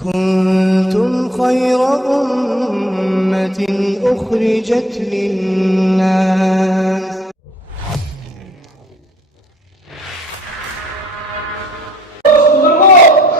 كنتم خير أمة أخرجت للناس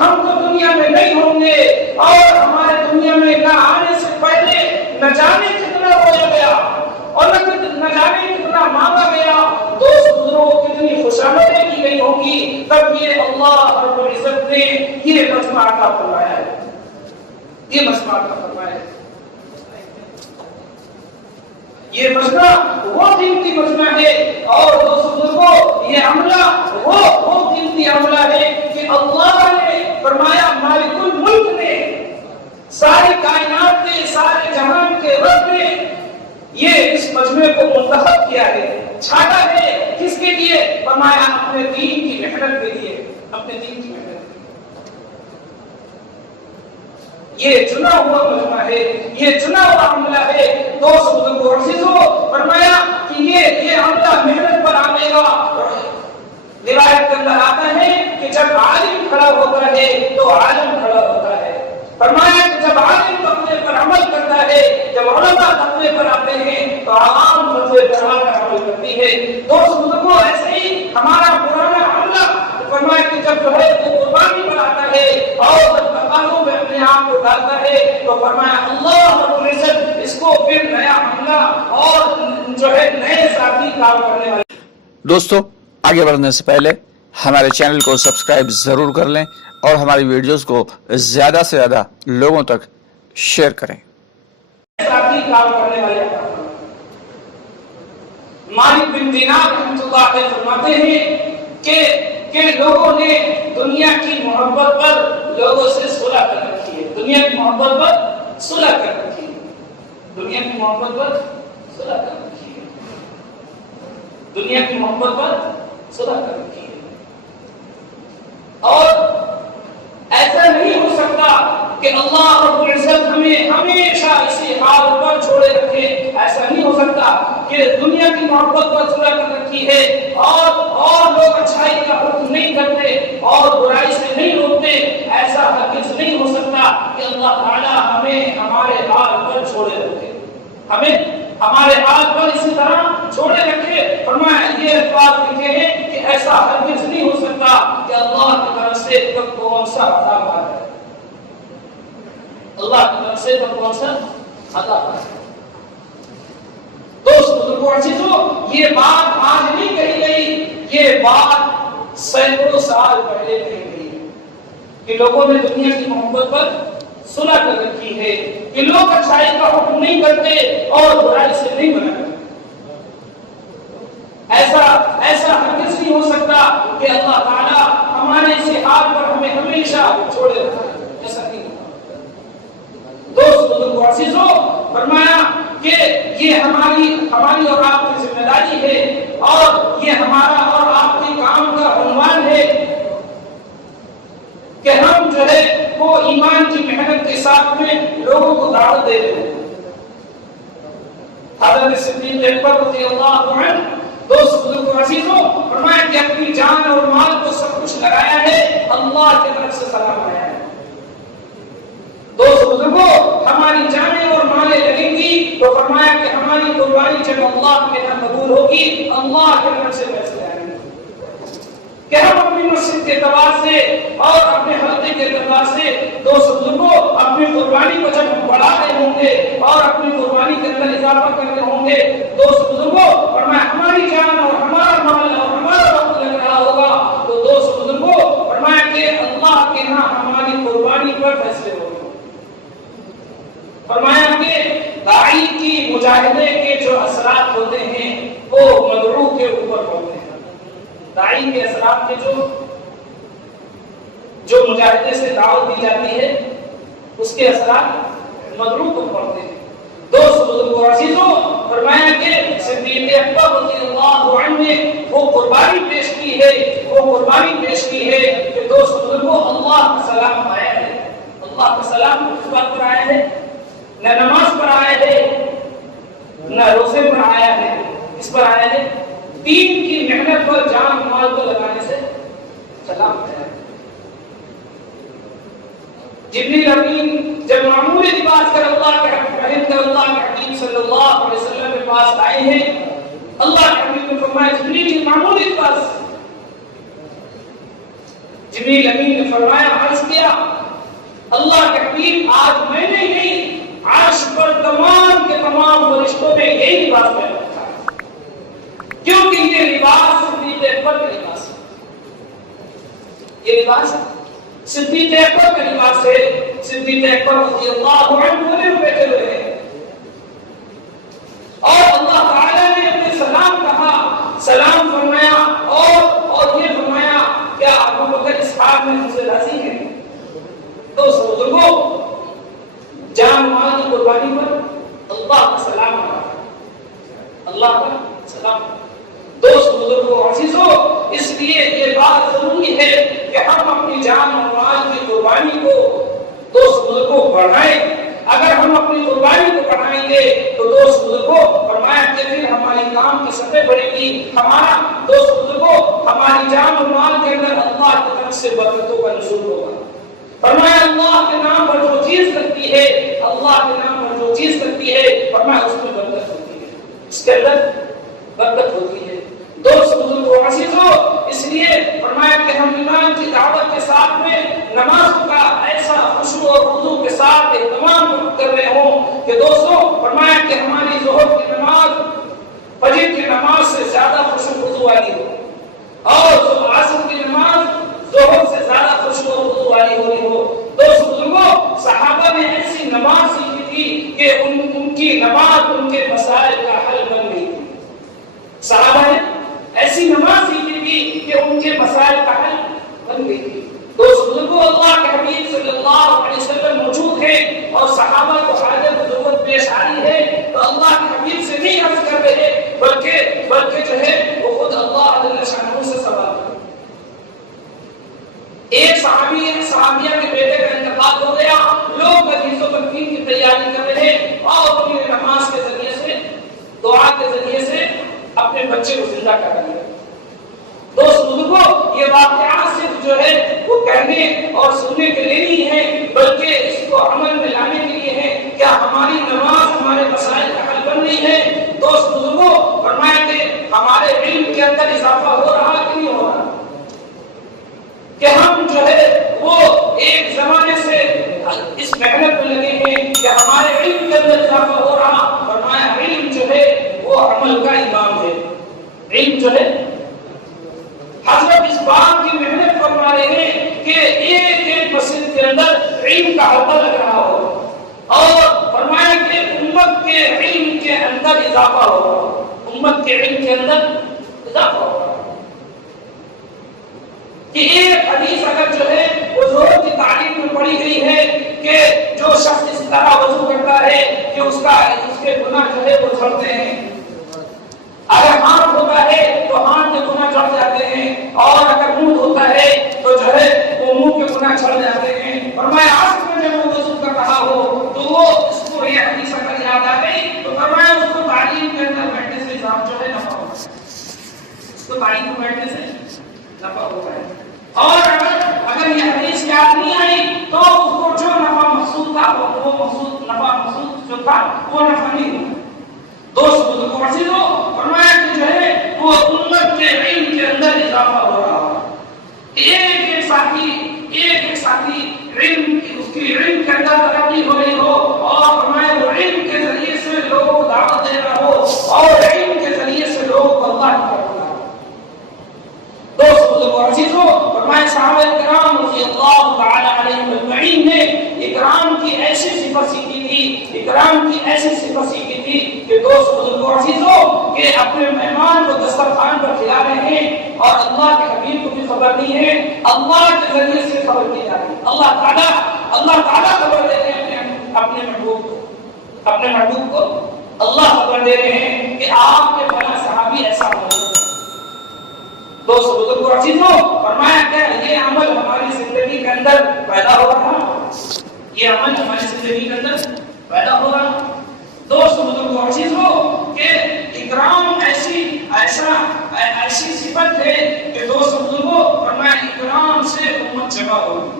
ہم تو دنیا میں نہیں ہوں گے اور ہمارے دنیا میں نہ آنے سے پہلے نہ جانے کتنا رویا گیا اور نہ جانے کتنا مانگا گیا، دوست بزرگوں کتنی خوشامدیں کی گئی ہوں گی، تب یہ اللہ رب العزت نے یہ مجمع عطا فرمایا ہے، یہ مجمع عطا فرمایا ہے۔ یہ مجمع وہ قیمتی مجمع ہے اور دوست بزرگوں یہ عملہ وہ قیمتی عملہ ہے کہ اللہ نے فرمایا، مالک الملک نے، ساری کائنات نے، سارے جہان کے رب نے یہ اس مجمع کو منتخب کیا ہے، چھاٹا ہے، کس کے لیے؟ فرمایا اپنے دین کی محنت کے لیے، اپنے دین کی محنت کے لیے۔ یہ چنا ہوا مجمع ہے، یہ چنا ہوا عملہ ہے، دوست بزرگوں عزیزوں، فرمایا کہ یہ عملہ محنت پر آئے گا۔ روایت کے اندر آتا ہے کہ جب عالم کھڑا ہوتا ہے تو عالم کھڑا ہوتا ہے، فرمایا کہ جب عالم تقوی پر عمل کرتا ہے، جب علماء تقوی پر آتے ہیں تو عوام تقوی پر عمل کرتی ہے۔ دوست بزرگوں ایسے ہی ہمارا پرانا عملہ فرمایا کہ جب جو ہے وہ قربانی پر آتا ہے اور جب تقاضوں میں اپنے آپ کو ڈالتا ہے تو فرمایا اللہ رب العزت اس کو پھر نیا عملہ اور جو ہے نئے ساتھی کام کرنے والے۔ دوستو آگے بڑھنے سے پہلے ہمارے چینل کو سبسکرائب ضرور کر لیں اور ہماری ویڈیوز کو زیادہ سے زیادہ لوگوں تک شیئر کریں۔ ساتھی کام کرنے والے مالک بن دینار رحمۃ اللہ علیہ فرماتے ہیں کہ لوگوں نے دنیا کی محبت پر لوگوں سے صلح کر رکھی ہے، دنیا کی محبت پر صلح کر رکھی ہے، دنیا کی محبت پر صلح کر رکھی ہے، دنیا کی محبت پر صلح کر رکھی ہے۔ اور ایسا نہیں ہو سکتا کہ اللہ رب العزت ہمیں ہمیشہ اسی حال پر چھوڑے رکھے، ایسا نہیں ہو سکتا کہ دنیا کی محبت پر صلح کر رکھی ہے اور لوگ اچھائی کا حکم نہیں کرتے اور برائی سے نہیں روکتے، ایسا ہرگز نہیں ہو سکتا کہ اللہ تعالی ہمیں ہمارے حال پر چھوڑے رکھے، ہمیں ہمارے حال پر اسی طرح چھوڑے رکھے۔ فرمایا یہ الفاظ لکھے ہیں کہ ایسا ہرگز نہیں ہو سکتا کہ اللہ کی طرف سے کون سا عذاب آ جائے، اللہ کی طرف سے کون سا عذاب آ جائے۔ دوست بزرگوں عزیزوں یہ بات آج نہیں کہی گئی، یہ بات سینکڑوں سال پہلے کہی گئی کہ لوگوں نے دنیا کی محبت پر صلح کر رکھی ہے کہ لوگ اچھائی کا حکم نہیں کرتے اور برائی سے نہیں منع کرتے۔ ایسا ہرگز نہیں ہو سکتا کہ اللہ تعالیٰ ہمارے اسی حال پر ہمیں ہمیشہ چھوڑے رکھے، ایسا نہیں ہوگا۔ دوست بزرگوں عزیزوں فرمایا کہ یہ ہماری اور آپ کی ذمہ داری ہے اور یہ ہمارا اور آپ کے کام کا عنوان ہے کہ ہم جو ہے وہ ایمان کی محنت کے ساتھ میں لوگوں کو دعوت دے رہے ہیں۔ حضرت صدیق اکبر رضی اللہ عنہ دوست بزرگوں عزیزوں فرمایا کہ اپنی جان اور مال کو سب کچھ لگایا ہے، اللہ کی طرف سے سلام آیا ہے۔ دوست بزرگوں ہماری جانیں اور مالیں لگیں گی تو فرمایا کہ ہماری قربانی جب اللہ کے ہاں قبول ہوگی، اللہ کی طرف سے فیصلے آئیں گے کہ ہم اپنی مسجد کے اعتبار سے اور اپنے حلقے کے اعتبار سے دوست بزرگوں اپنی قربانی کو جب بڑھا رہے ہوں گے اور اپنی قربانی کے اندر اضافہ کر رہے ہوں گے، دوست بزرگوں فرمایا ہماری جان اور ہمارا مال اور ہمارا وقت لگ رہا ہوگا تو دوست بزرگوں فرمایا کہ اللہ کے ہاں ہماری قربانی پر فیصلے ہوں گے۔ فرمایا کہ داعی کی مجاہدے کے جو اثرات ہوتے ہیں وہ مدعو کے اوپر ہوتے ہیں، داعی کے اثرات کے جو مجاہدے سے دعوت دی جاتی ہے اس کے اثرات مدعو کو پڑتے ہیں۔ دوست بزرگوں عزیزوں فرمایا کہ صدیق اکبر رضی اللہ عنہ نے وہ قربانی پیش کی ہے کہ دوست بزرگوں اللہ کا سلام آیا ہے، اللہ کا سلام اس بات پر آیا ہے، نہ نماز پر آیا ہے نہ روزے پر آیا ہے، اس پر آیا ہے دین کی محنت پر جان مال کو لگانے سے سلام ہے۔ جبریل امین جب معمولی لباس کر اللہ کے حبیب صلی اللہ علیہ وسلم کے پاس آئے ہیں، اللہ کے حبیب نے فرمایا جبریل معمولی لباس. جبریل امین نے فرمایا عرض کیا اللہ کے حبیب آج میں نے نہیں عرش پر تمام کے تمام فرشتوں نے یہی لباس پہن رکھا ہے، کیونکہ یہ لباس صدیق اکبر کا لباس ہے. یہ لباس صدیق اکبر کا لباس ہے. صدیق اکبر رضی اللہ عنہ نے بیٹھے ہوئے ہیں اور اللہ تعالیٰ نے اپنے سلام کہا، سلام فرمایا اور یہ فرمایا کیا ابو بکر اس حال میں مجھ سے راضی ہیں؟ تو بزرگوں جان مال کی قربانی پر اللہ کا سلام کہا، اللہ کا سلام. دوست بزرگوں عزیزوں، اس لیے یہ بات ضروری ہے کہ ہم اپنی جان اور مال کی قربانی کو دوست بزرگوں بڑھائیں. اگر ہم اپنی قربانی کو بڑھائیں گے تو دوست بزرگوں فرمایا کہ پھر ہماری کام کی سطح بڑھے گی. ہمارا دوست بزرگوں ہماری جان اور مال کے اندر اللہ کی طرف سے برکتوں کا نزول ہوگا. فرمایا اللہ کے نام پر جو چیز لگتی ہے، اللہ کے نام پر جو چیز لگتی ہے فرمایا اس میں برکت ہوتی ہے، اس کے اندر برکت ہوتی ہے. دوست بزرگوں عزیزوں، اس لیے فرمایا کہ ہم ایمان کی دعوت کے ساتھ میں نماز کا ایسا خشوع اور خضوع کے ساتھ اہتمام کر رہے ہوں کہ دوستوں فرمایا کہ ہماری ظہر کی نماز فجر کی نماز سے زیادہ خشوع خضوع والی ہو اور عصر کی نماز ظہر سے زیادہ خشوع اور خضوع والی ہو. دوست بزرگوں صحابہ نے ایسی نماز سیکھی تھی کہ ان کی نماز ان کے مسائل کا حل بن گئی تھی. صحابہ نے ایسی نماز سیکھی تھی کہ ان کے مسائل کا حل بن گئی تھی. دوست بزرگوں اللہ کے حبیب صلی اللہ علیہ وسلم موجود ہیں اور صحابہ کو حاجت ضرورت پیش آ رہی ہے تو اللہ کے حبیب سے نہیں عرض کر رہے بلکہ جو ہے وہ خود اللہ جل شانہ سے سوال کریں. ایک صحابیہ کے بیٹے کا انتقال ہو گیا، لوگ حدیث و تکفین کی تیاری کر رہے اور انہوں نے نماز کے ذریعے سے دعا کے ذریعے سے اپنے بچے کو زندہ کر دیا. دوست بزرگوں یہ واقعہ صرف جو ہے وہ کہنے اور سننے کے لیے نہیں ہے بلکہ اس کو عمل میں لانے کے لیے ہے. کیا ہماری نماز ہمارے مسائل کا حل بن رہی ہے؟ دوست بزرگوں فرمایا کہ ہمارے علم کے اندر اضافہ ہو رہا کہ نہیں ہو رہا؟ کہ ہم جو ہے وہ ایک زمانے سے اس محنت میں لگے ہیں کہ ہمارے علم کے اندر اضافہ ہو رہا. فرمایا علم جو ہے وہ عمل کا امام ہے. علم جو ہے حضرت اس بات کی محنت فرما رہے ہیں کہ ایک مسجد کے اندر علم کا حلقہ لگ رہا ہو اور فرمایا کہ امت کے علم کے اندر اضافہ ہو رہا. امت کے علم کے اندر اضافہ ہو رہا کہ ایک حدیث اگر جو ہے وہ ظہر کی تعلیم میں پڑھی گئی ہے کہ جو شخص اس طرح وضو کرتا ہے کہ اس کے گناہ جو ہے وہ جھڑتے ہیں. اگر ہاتھ ہوتا ہے تو ہاتھ کے گناہ جھڑ جاتے ہیں اور اگر منہ ہوتا ہے تو جو ہے وہ منہ کے گناہ جھڑ جاتے ہیں. فرمایا آج میں جب وہ وضو کر رہا ہو تو وہ اس کو یہ حدیث اگر یاد آ گئی تو فرمایا اس کو تعلیم کے اندر بیٹھنے سے جو ہے نفع ہوتا ہے. اس کو تعلیم میں بیٹھنے سے نفع ہوتا ہے. اور اگر یہ حدیث یاد نہیں آئی تو اس کو جو نفع مقصود تھا وہ نفع مقصود جو تھا وہ نفع نہیں ہوا. دوست بزرگوں عزیزوں فرمایا کہ جو ہے وہ امت کے علم کے اندر اضافہ ہو رہا ہے. ایک ساتھی علم اس کی علم کے اندر ترقی ہو رہی ہو اور فرمایا وہ علم کے ذریعے سے لوگوں کو دعوت دے رہا ہو اور علم کے ذریعے سے لوگوں کو اللہ کی طرف بلا رہا ہو. دوست بزرگوں عزیزوں فرمایا صحابہ کرام رضی اللہ تعالی علیہم اجمعین نے اکرام کی ایسی صفت سیکھی تھی کہ دوست بزرگوں عزیزوں کہ اپنے مہمان کو دسترخوان پر کھلا رہے ہیں اور اللہ کے حبیب کو بھی خبر نہیں ہے، اللہ کے ذریعے سے خبر دی جا رہی ہے. اللہ تعالیٰ خبر دے رہے ہیں اپنے محبوب کو اللہ خبر دے رہے ہیں کہ آپ کے فلاں صحابی ایسا ہو. دوست بزرگوں عزیزوں فرمایا کہ یہ عمل ہماری زندگی کے اندر پیدا ہو رہا ہے. یہ عمل ہماری زندگی کے اندر پیدا ہو رہا ہے. دوست بزرگوں عزیزوں کہ اکرام ایسی صفت ہے کہ دوست بزرگوں فرمایا اکرام سے امت جمع ہوگی.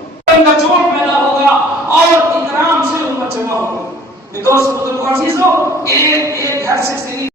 محبت کا جوڑ پیدا ہوگا اور اکرام سے امت جمع ہوگی. Because بزرگوں عزیزو ایک گھر سے